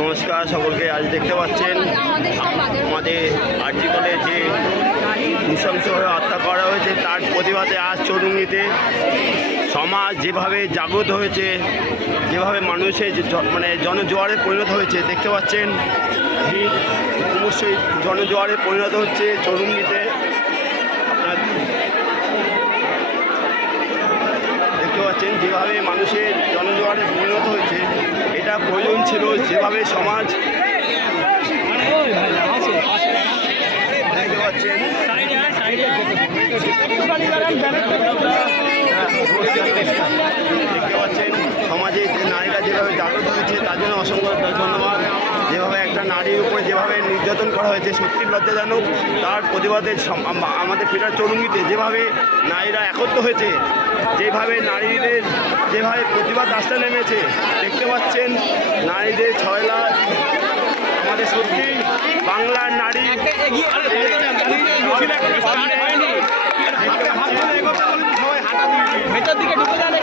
নমস্কার সকলকে। আজ দেখতে পাচ্ছেন আমাদের আরজি কলেজে যে নৃশংসভাবে হত্যা করা হয়েছে তার প্রতিবাদে আজ চৌরঙ্গিতে সমাজ যেভাবে জাগ্রত হয়েছে, যেভাবে মানুষের জনজোয়ারে পরিণত হয়েছে দেখতে পাচ্ছেন। অবশ্যই জনজোয়ারে পরিণত হচ্ছে চৌরঙ্গিতে। দেখতে পাচ্ছেন যেভাবে মানুষের জনজোয়ারে পরিণত হয়েছে, এটা প্রয়োজন ছিল। যেভাবে সমাজ দেখতে পাচ্ছেন সমাজে যে নারীরা যেভাবে জাগ্রত হয়েছে তার জন্য অসংখ্য ধন্যবাদ। যেভাবে একটা নারীর উপরে যেভাবে নির্যাতন করা হয়েছে সত্যি লজ্জাজনক। তার প্রতিবাদে আমাদের ফেরার চৌরঙ্গিতে যেভাবে নারীরা একত্র হয়েছে, যেভাবে নারীদের যেভাবে প্রতিবাদ রাস্তায় নেমেছে দেখতে পাচ্ছেন। নারীদের 6 লাখ আমাদের সত্যি বাংলার নারী ভেতর দিকে ঢুকে যান।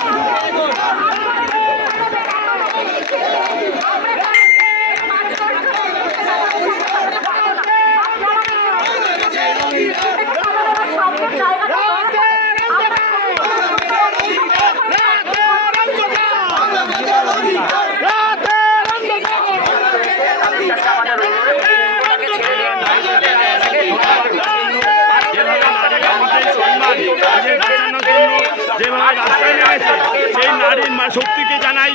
যেভাবে রাস্তায় নেমেছে সেই নারীর শক্তিকে জানাই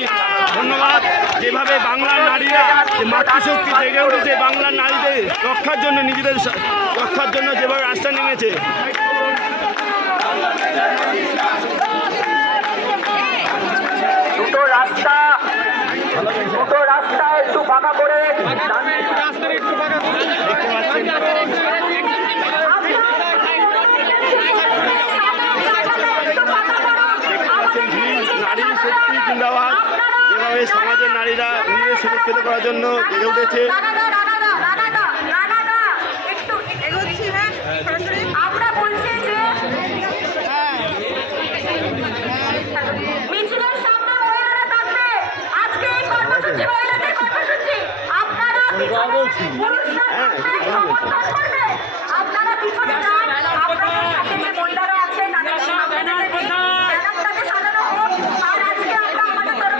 ধন্যবাদ। যেভাবে বাংলার নারীরা মাতৃশক্তি জেগে উঠেছে, বাংলার নারীদের রক্ষার জন্য, নিজেদের রক্ষার জন্য যেভাবে রাস্তায় নেমেছে। দুটো রাস্তা একটু ফাঁকা করে দেখতে পাচ্ছেন নারী শক্তি জিন্দাবাদ। যেভাবে সমাজের নারীরা নিজেদের সুরক্ষিত করার জন্য জেগে উঠেছে।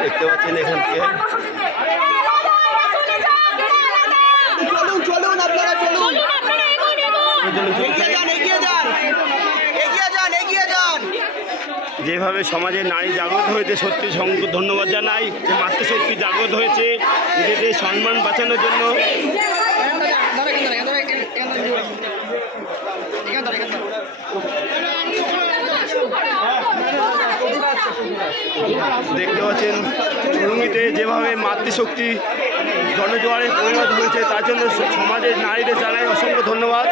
দেখতে পাচ্ছেন এখান থেকে যেভাবে সমাজের নারী জাগ্রত হয়েছে সত্যি ধন্যবাদ জানাই। যে মাতৃশক্তি জাগ্রত হয়েছে নিজেদের সম্মান বাঁচানোর জন্য। দেখতে পাচ্ছেন চৌরঙ্গিতে যেভাবে মাতৃশক্তি জনজোয়ারে পরিণত হয়েছে তার জন্য সমাজের নারীদের জানাই অসংখ্য ধন্যবাদ।